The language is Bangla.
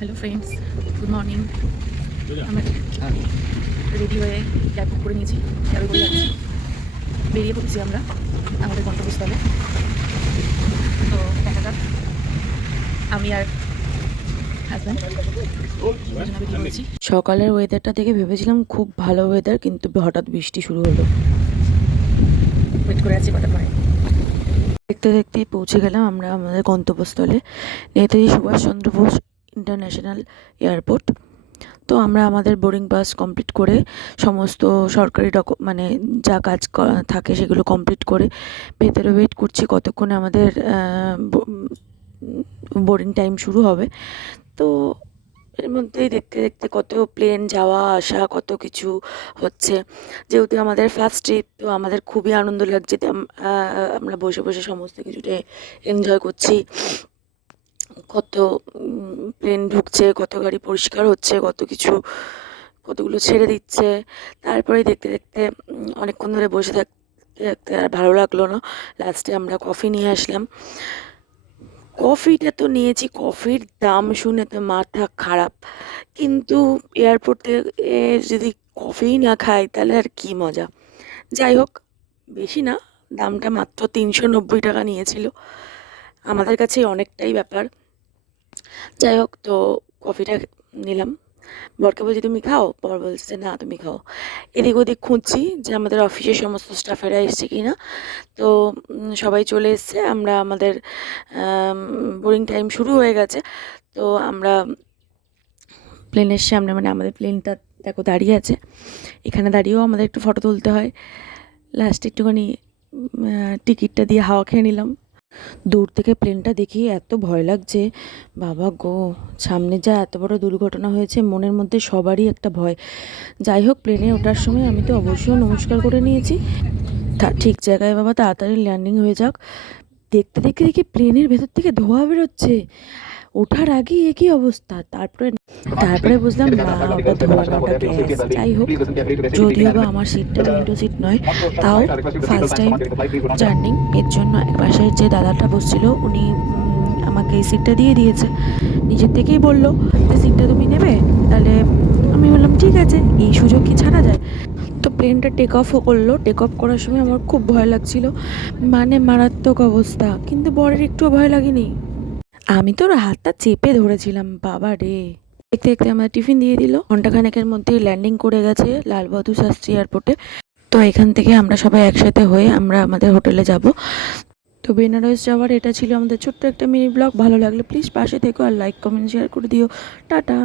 Hello friends, good morning. আমরা রেডি হয়ে ক্যাব বুক করে নিয়েছি, ক্যাবে করে যাচ্ছি। বেরিয়ে পড়ছি আমরা আমাদের গন্তব্যস্থলে। তো দেখা যাক, আমি আর হাজব্যান্ড বেরিয়ে পড়েছি। সকালের ওয়েদারটা দেখে ভেবেছিলাম খুব ভালো ওয়েদার, কিন্তু হঠাৎ বৃষ্টি শুরু হলো। ওয়েট করে আছি কটা পরে। দেখতে দেখতেই পৌঁছে গেলাম আমরা আমাদের গন্তব্যস্থলে, নেতাজি সুভাষচন্দ্র বোস ইন্টারন্যাশনাল এয়ারপোর্ট। তো আমরা আমাদের বোর্ডিং পাস কমপ্লিট করে সমস্ত সরকারি মানে যা কাজ থাকে সেগুলো কমপ্লিট করে ভেতরে ওয়েট করছি কতক্ষণে আমাদের বোর্ডিং টাইম শুরু হবে। তো এর মধ্যেই দেখতে দেখতে কত প্লেন যাওয়া আসা কত কিছু হচ্ছে। যেহেতু আমাদের ফার্স্ট ট্রিপ, তো আমাদের খুবই আনন্দ লাগছে। আমরা বসে বসে সমস্ত কিছুতে এনজয় করছি। কত প্লেন ঢুকছে, কত গাড়ি পরিষ্কার হচ্ছে, কত কিছু কতগুলো ছেড়ে দিচ্ছে। তারপরে দেখতে দেখতে অনেকক্ষণ ধরে বসে থাকতে থাকতে আর ভালো লাগলো না। লাস্টে আমরা কফি নিয়ে আসলাম। কফিটা তো নিয়েছি, কফির দাম শুনে তো মাথা খারাপ। কিন্তু এয়ারপোর্টে যদি কফিই না খাই তাহলে আর কি মজা। যাই হোক, বেশি না, দামটা মাত্র 390 টাকা নিয়েছিল। আমাদের কাছে অনেকটাই ব্যাপার। যাই হোক, তো কফিটা নিলাম। বরকে বলছি তুমি খাও, বর বলছে যে না তুমি খাও। এদিক ওদিক খুঁজছি যে আমাদের অফিসের সমস্ত স্টাফেরা এসছে কি না। তো সবাই চলে এসছে। আমরা আমাদের বোর্ডিং টাইম শুরু হয়ে গেছে। তো আমরা প্লেনের সামনে, মানে আমাদের প্লেনটা দেখো দাঁড়িয়ে আছে, এখানে দাঁড়িয়েও আমাদের একটু ফটো তুলতে হয়। লাস্টে একটুখানি টিকিটটা দিয়ে হাওয়া খেয়ে নিলাম। দূর থেকে প্লেনটা দেখি এত ভয় লাগছে, বাবা গো, সামনে যা এত বড় দুর্ঘটনা হয়েছে, মনের মধ্যে সবারই একটা ভয়। যাই হোক, প্লেনে ওঠার সময় আমি তো অবশ্যই নমস্কার করে নিয়েছি। ঠিক জায়গায় বাবা, তাড়াতাড়ি ল্যান্ডিং হয়ে যাক। দেখতে দেখতে দেখি প্লেনের ভেতর থেকে ধোঁয়া বেরোচ্ছে। ওঠার আগেই একই অবস্থা। তারপরে বুঝলাম না, ওটা ধোঁয়া না, ওটা গ্যাস। যাই হোক, যদিও বা আমার সিটটা উইন্ডো সিট নয়, তাও ফার্স্ট টাইম জার্নি, এর জন্য পাশের যে দাদাটা বসছিল উনি আমাকে এই সিটটা দিয়ে দিয়েছে। নিজের থেকেই বলল যে সিটটা তুমি নেবে। তাহলে আমি বললাম ঠিক আছে, এই সুযোগ কি ছাড়া যায়। তো প্লেনটা টেক অফও করলো। টেক অফ করার সময় আমার খুব ভয় লাগছিল, মানে মারাত্মক অবস্থা, কিন্তু বরের একটুও ভয় লাগেনি। আমি তো ওর হাতটা চেপে ধরেছিলাম, বাবা রে। দেখতে দেখতে আমাদের টিফিন দিয়ে দিল। ঘন্টাখানেকের মধ্যেই ল্যান্ডিং করে গেছে লাল বাহাদুর শাস্ত্রী এয়ারপোর্টে। তো এখান থেকে আমরা সবাই একসাথে হয়ে আমরা আমাদের হোটেলে যাব। তো বেনারস যাওয়ার এটা ছিল আমাদের ছোট্ট একটা মিনি ব্লগ। ভালো লাগলে প্লিজ পাশে থেকো আর লাইক কমেন্ট শেয়ার করে দিও। টাটা।